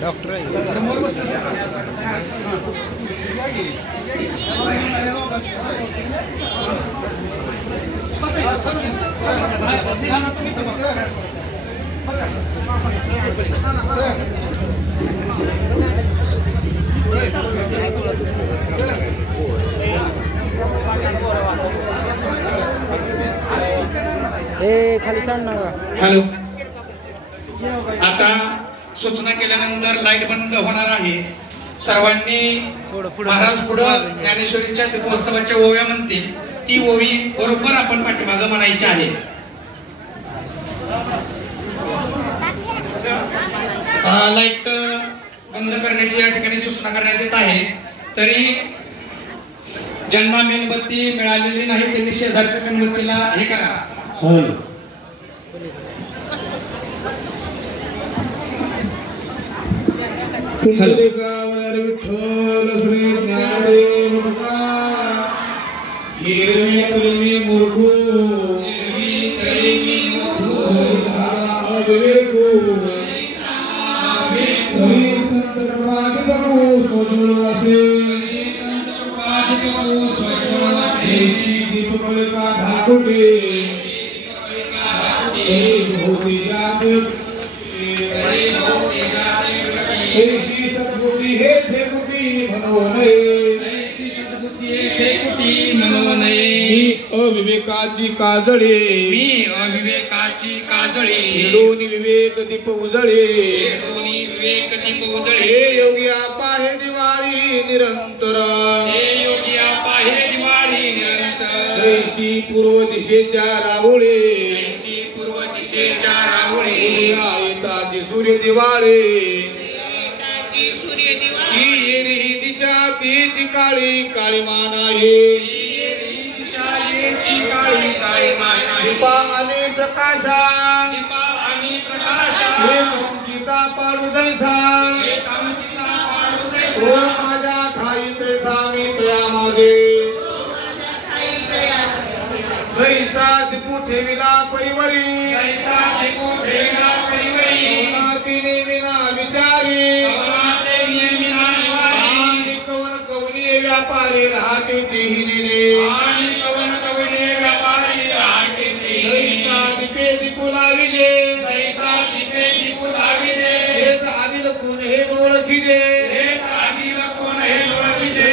Doctor खाली सांग ना. हॅलो, आता सूचना केल्यानंतर लाईट बंद होणार आहे. सर्वांनी महाराज पुढं ज्ञानेश्वरीच्या दीपोत्सवाच्या ओव्या म्हणतील, ती ओवी बरोबर आपण पाठीमागं म्हणायची आहे. लाईट बंद करण्याची या ठिकाणी सूचना करण्यात येत आहे. तरी ज्यांना मेणबत्ती मिळालेली नाही त्यांनी शेजारच्या मेणबत्तीला हे करा. अविवेकाची काजळे, मी अविवेकाची काजळे, दोन्ही विवेक दीप उजळे, दोन्ही विवेक दीप उजळे. हे योगी पाहे दिवाळी निरंतर, हे योगी पाहे दिवाळी निरंतर. जैसी पूर्व दिशेच्या राहुळे, जैसी पूर्व दिशेच्या राहुळे, येताची सूर्य दिवाळे, सूर्य दिवाळी. ही येरी दिशा तीची काळी काळी मान आहे, काळी काळी माय आहे. दीपा आणि प्रकाशा, दीपा आणि प्रकाशा, हे कांतीचा पाडू जैसा, हे कांतीचा पाडू जैसा. ओ माझ्या ठाई तैसा मी तया मागे, जैसा दीपू ठेविला परिवरी, जैसा दीपू ठेविला परिवरी, तिने विना विचारी, आणि कवन कवनी व्यापारी राहते तिहिने, आणि कवन कवनी व्यापारी राहते जैसा दीपे दीपुला विजे, जैसा दीपे दीपुला विजे, हे आदिल कोण हे ओळखीजे, हे आदिल कोण हे ओळखीजे.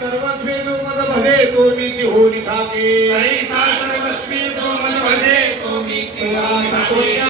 सर्वस्वी जो मज भजे तो मीची होली ठाके, जैसा सर्वस्वी जो मज भजे तो मीची होली ठाके.